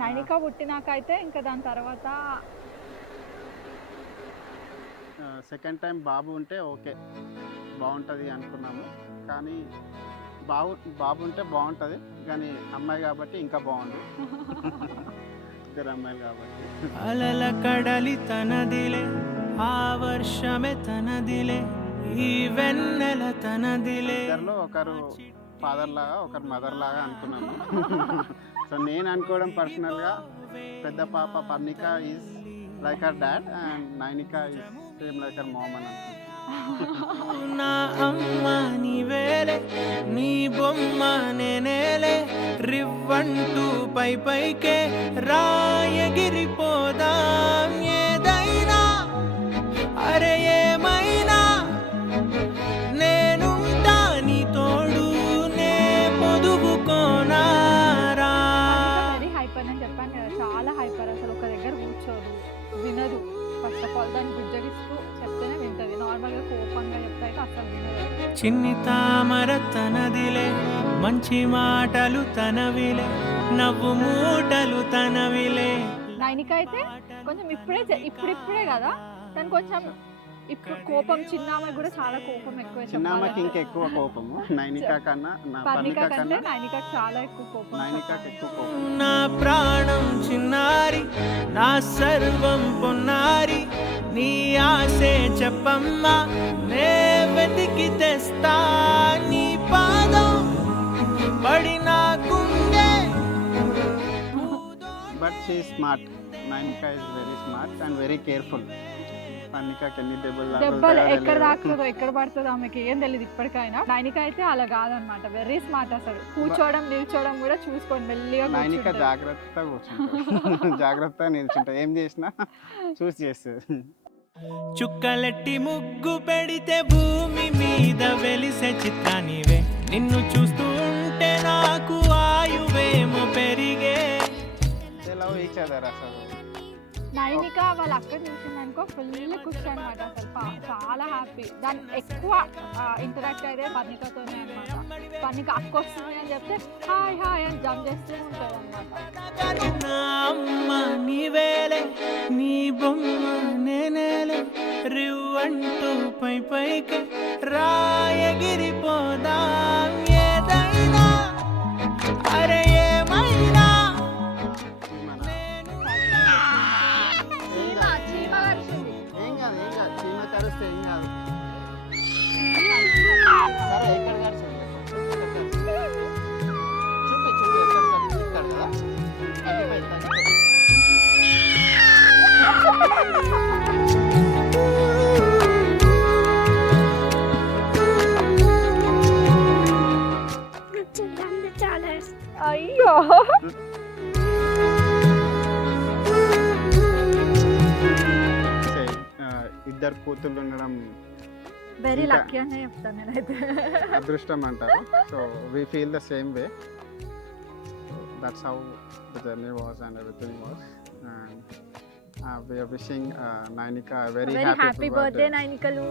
నైనిక పుట్టినాకైతే ఇంకా దాని తర్వాత సెకండ్ టైం బాబు ఉంటే ఓకే బాగుంటుంది అనుకున్నాము. కానీ బాబు ఉంటే బాగుంటుంది, కానీ అమ్మాయి కాబట్టి ఇంకా బాగుంది. ఇద్దరు అమ్మాయిలు కాబట్టి. అలల కడలి తనదిలే, ఆ వర్షమే తనదిలే, ఈ వెన్నెల తనదిలే. ఇద్దరిలో ఒకరు ఫాదర్ లాగా ఒకరు మదర్ లాగా అనుకున్నాము. సో నేను అనుకోవడం పర్సనల్గా పెద్ద పాప Parnika is like her dad and Nainika is same like her mom అని అనుకుంటున్నాను. నా అమ్మ నీవేలే, నీ బొమ్మ నేనేలే, రివ్వంటూ పైకే రాయగిరిపోదాం. ఏదైనా అరే ఏమైనా నేనుంటా నీ తోడు, నే పొదుగుకోనారా. వెరీ హైపర్ అని చెప్పాను కదా, చాలా హైపర్. అసలు ఒక దగ్గర కూర్చోదు, వినదు. ఫస్ట్ ఆఫ్ ఆల్ దాన్ని గుజ్జగిస్తూ చెప్తేనే వింటది. నార్మల్గా కోపంగా చెప్తే అసలు వినదు. చిన్ని తామర తనదిలే, మంచి మాటలు తనవిలే, నవ్వు మూటలు తనవిలే. నైనిక అయితే కొంచెం ఇప్పుడిప్పుడే కదా దాని కొంచెం ఇప్పుడు కోపం. చిన్నామకి కూడా చాలా కోపం ఎక్కువ. చిన్నామకి ఇంకా ఎక్కువ కోపము నైనిక కన్నా, పర్ణిక కంటే నైనికకి చాలా ఎక్కువ కోపం. నైనికకి ఎక్కువ కోపం. నా ప్రాణం చిన్నారి, నా సర్వం పొన్నారి, నీ ఆశే చెప్పమ్మా, నే వెతికి తెస్తా నీ పాదం పడిన గుండె. But she smart. Nainika is very smart and very careful. పర్ణికకి ఎన్ని దెబ్బలు ఎక్కడ తాకుతుందో ఎక్కడ పడుతుందో ఆమెకి ఏం తెలియదు ఇప్పటికైనా. నైనిక అయితే అలా కాదనమాట, వెరీ స్మార్ట్. అసలు కూర్చోవడం నిల్చోవడం కూడా చూసుకోండి, మెల్లిగా. నైనిక జాగ్రత్తగా కూర్చుంటుంది, జాగ్రత్తగా నిల్చుంటుంది, ఏం చేసినా చూసి చేస్తుంది. చుక్కలెట్టి ముగ్గు పెడితే భూమి మీద వెలిసే చిత్రానివే, నిన్ను చూస్తూ ఉంటే నాకు ఆయువేమో పెరిగే. Love each other. అసలు నైనిక వాళ్ళ అక్క చూసిందనుకో ఫుల్ ఖుషి అనమాట. అసలు చాలా హ్యాపీ. దాన్ని ఎక్కువ ఇంటరాక్ట్ అయితే పర్ణికతోనే అనమాట. పర్ణిక అక్క వస్తుంది అని చెప్తే హాయ్ హాయ్ అని జంప్ చేస్తూ ఉంటుంది అనమాట. నా అమ్మ నీవేలే, నీ బొమ్మ నేనేలే, రివ్వంటూ పైకి రాయగిరిపోదాం. ఏదైనా అరే ఏమైనా ఏం కాదు, చీమ కరిస్తే ఏం కాదు. సరే ఎక్కడ కరిచింది చూపి ఎక్కడ కరిచింది. ఇక్కడ కదా అయ్యో ఇద్దరు కూతుళ్ళు ఉండడం వెరీ లక్కీ అనే చెప్తాను నేనైతే. అదృష్టం అంటారు. So we feel the same way. That's how the journey was and everything was. And we are wishing Nainika a very happy birthday Nainikalu.